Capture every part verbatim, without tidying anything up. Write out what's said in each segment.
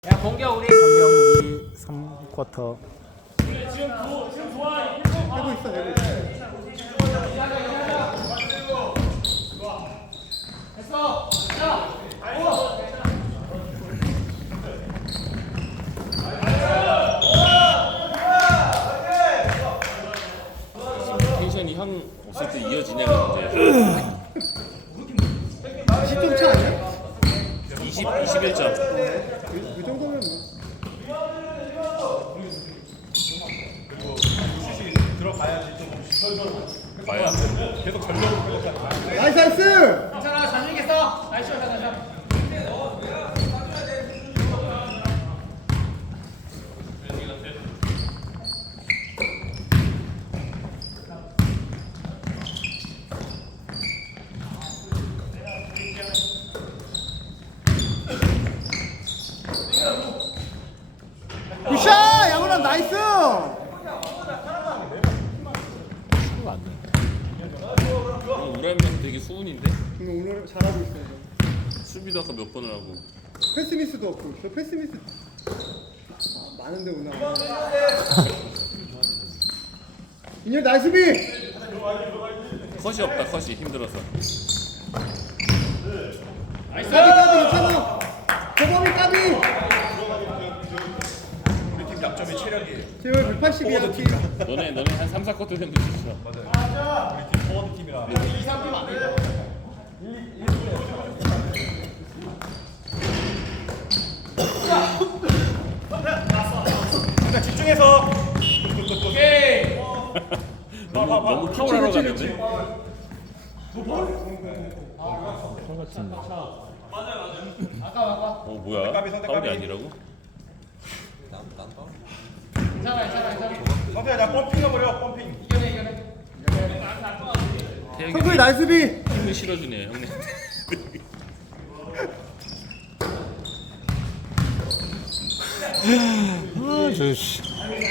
야 공격 우리 삼 경기 삼 쿼터. 하고 있어, 하고 있어. 텐션이 형 없을 때 이어지냐가 문제야. 십 점 차 아니야? 이십, 이십일 점. 그, 그 정도면 뭐. 봐야. 나이스, 나이스! 괜찮아 자신 있겠어 나이스 나이스 굿샷! 양훈아, 나이스! 수가 안 돼. 형 우라면 되게 수운인데? 오늘, 오늘 잘하고 있어요. 수비도 아까 몇 번을 하고. 패스미스도 없고, 저 패스미스 아, 많은데 오늘. 인열 나이스비! 컷이 없다, 컷이 힘들어서. 까비, 까비, 괜찮아! 대범이 까비! 우리 팀 약점이 체력이에요. 제발 백팔십이야, 팀. 너네, 너네 한 삼, 사 쿼터 정도 쳤어. 우리 팀 포워드 팀이라. 그러니까 집중해서. 오케이. 너무, 너무 파울하러 갔는데? 어, 뭐야? 파울이 아니라고? 괜찮아 괜찮아 괜찮아 성태야, 나 펌핑 해버려, 펌핑. 이겨내 이겨내 태양이 성구이 나이스비! 힘을 실어주네, 형님. 아, 저 씨.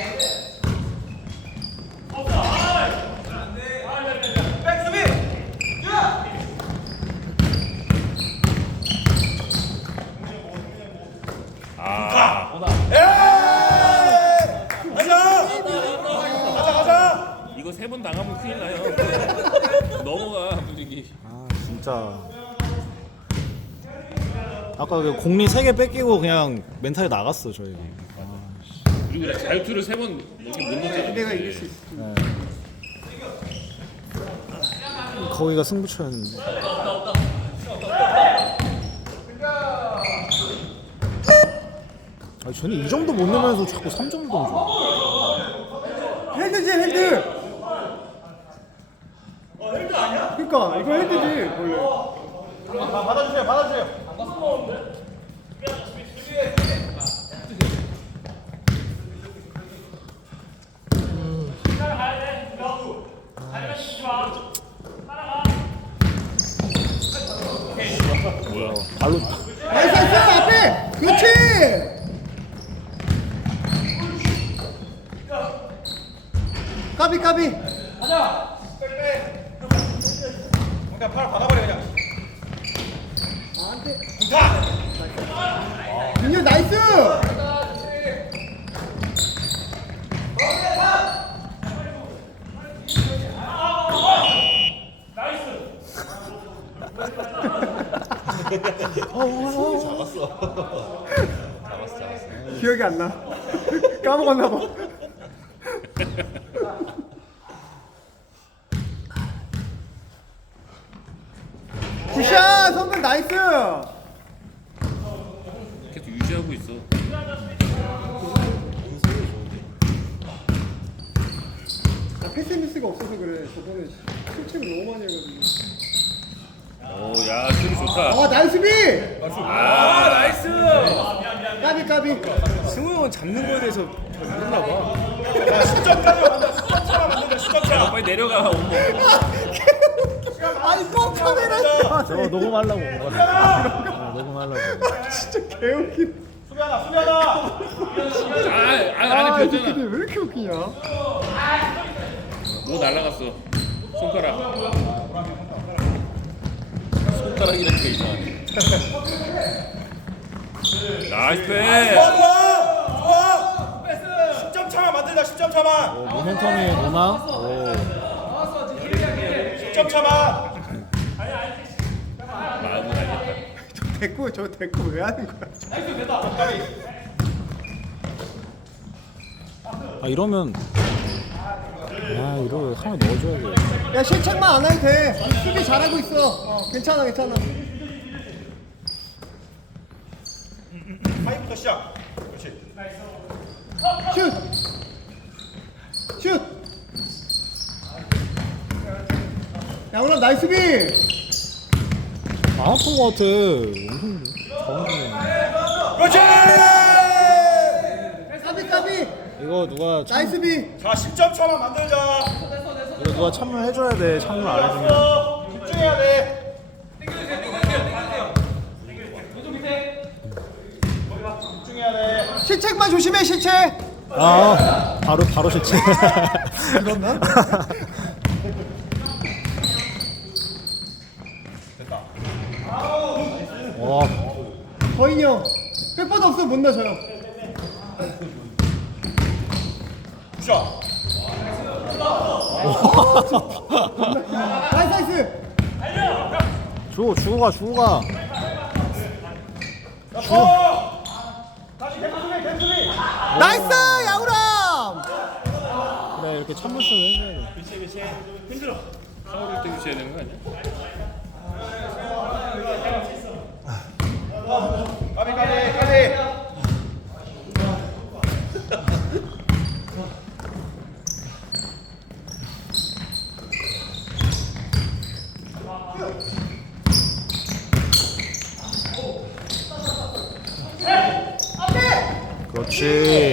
아, 가자, 가자. 이거 세 번 당하면 큰일 나요. 넘어가, 분위기. 아, 진짜. 아까 그 공리 세 개 뺏기고 그냥 멘탈이 나갔어, 저희. 그리고 자유투를 세 번 넘게 못 넣잖아. 내가 이길 수 있어. 거기가 승부처였는데. 아, 쟤는 이 정도 못 넣으면서 자꾸 삼 점 던져. 헬드지, 헬드! 어, 헬드 아니야? 그니까, 이거 헬드지, 원래. 아, 받아주세요, 받아주세요. 뭐야? 발로. 나이스, 나이스! 앞에! 그렇지! 까비, 까비! 성태야, 팔 받아버려, 그냥. 아, 안 돼. 인열 나이스! 기억이 안 나. 까먹었나 봐. 굿샷! 성근 나이스! 계속 유지하고 있어. 나 패스미스가 없어서 그래. 저번에 실책을 너무 많이 해가지고. 오, 야, 수비 좋다. 아, 나이스비! 아, 나이스! 까비, 까비. 승우 형은 잡는 거에 대해서 잘 모르나 봐. 야, 십 점까지 만든다. 십 점차만 만든다. 십 점차. 야, 빨리 내려가, 온몸. 아니, 꼭 카메라 저거 녹음하려고. 아, 녹음하려고. 진짜 개웃기네. 수비 하나, 수비 하나. 아, 아, 아, 안에 이 폈잖아. 새끼들 왜 이렇게 웃기냐? 뭐 날라갔어. 손가락. 손가락이라는 게 이상하네. 나이스 좋아 패스. 좋아 좋아. 십 점 차만 만들자. 십 점 차만. 오, 모멘텀이 오나? 오. 십 점 차만. 마음은 알겠다. 됐고 저 됐고 왜 하는 거야? 아 이러면 야 이거 하나 넣어줘야 돼. 야 실책만 안 해도 돼. 수비 잘하고 있어. 어, 괜찮아 괜찮아. 하이부터 시작. 그렇지. 슛. 슛. 야 오늘 나이스 비. 안 아픈 거 같아. 엄청 잘하네. 그렇지. 까비 까비. 이거 누가 참, 나이스 비. 자 십 점 차만 만들자. 이거 누가 참물 해줘야 돼. 참물 안 해주면. 집중해야 돼. 집중해야 돼. 실책만 조심해 실책. 아 바로 바로 실체. 그렇나? 와 거인이 형. 백보드 없으면 못 넣어줘요. 굿샷. 나이스 나이스. 주고 주고 가 주고 가. 어. 다시 대수비 대수비. 나이스 야우람. 그래 이렇게 참물 쓰면 해줘야 돼. 파울을 때 주셔야 되는 거 아니야? 까비 까비 까비. 그렇지.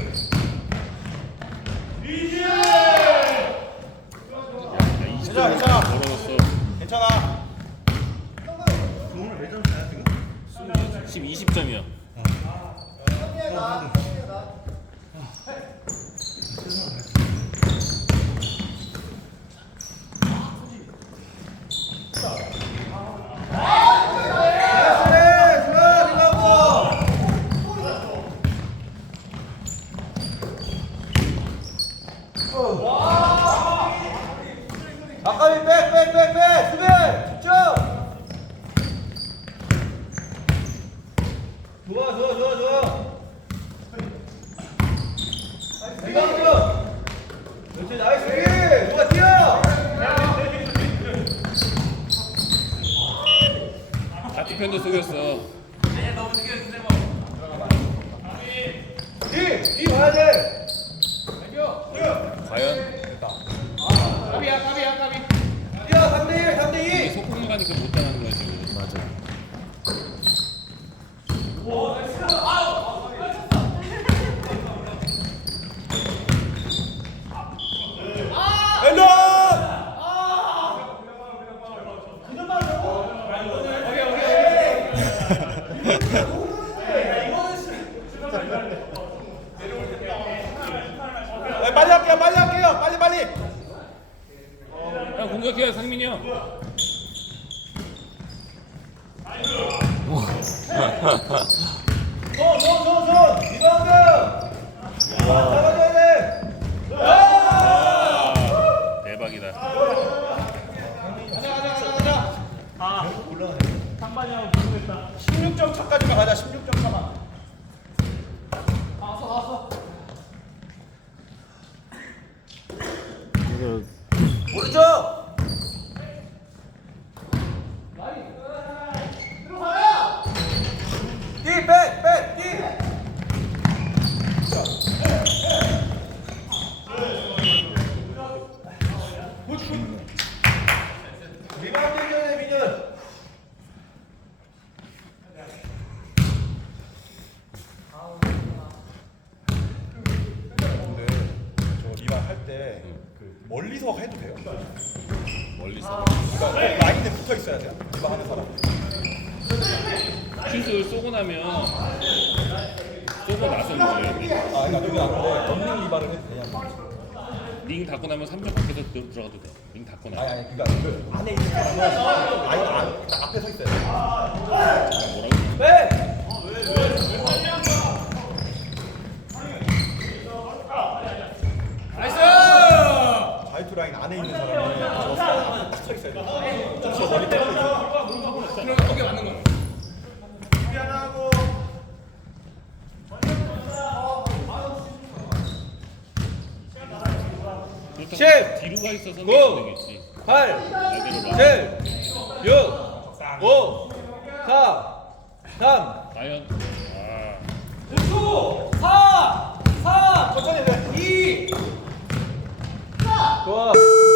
괜찮아 괜찮아 걸어졌어. 괜찮아. 지금 이십 점이야. 아까비 백백백백 수비 집중. 좋아 좋아 좋아 좋아. 리바운드. 그렇지 나이스 비. 누가 뛰어. 같은 편도 속였어. 이, 이 봐야 돼. 과연 까비야 까비야 까비. 뛰어 삼 대 일, 삼 대 이. 소풍 가니까 못 당하는 거야 지금. 맞아. 엔더. 네, 빨리 할게요, 빨리 할게요, 빨리 빨리. 형 공격해요 상민이 형. 손, 손, 손, 손. 리바운드. 잡아줘야 돼. 대박이다. 십육 점 차까지만 가자. 십육 점 차만. 이거 오른쪽. 뛰, 백, 백, 뛰. 리바운드 해줘야 돼, 민현. 근데 저 리바운드 할 때 그 멀리서 해도 돼요? 멀리서 그러니까 라인에 붙어 있어야 돼요. 리바운드 하는 사람. 슛을 쏘고 나면 쏘고 나서 넣어야 돼. 아, 그러니까 그게 아닌데 런닝 리바를 해도 되냐고. 링 닫고 나면 삼 점 밖에서 들- 들어가도 돼. 링 닫고 아니 나면. 아니 그러니까 그 안에 있는 사람은 라인 안, 앞에 서 있어야 돼. 뭐라고? 네. 그렇다고 십, 뒤로 가 있어서 구, 되겠지. 팔, 말대로 나. 칠, 육, 오, 사, 삼, 과연 아 사, 사, 천천히 해. 이, 좋아.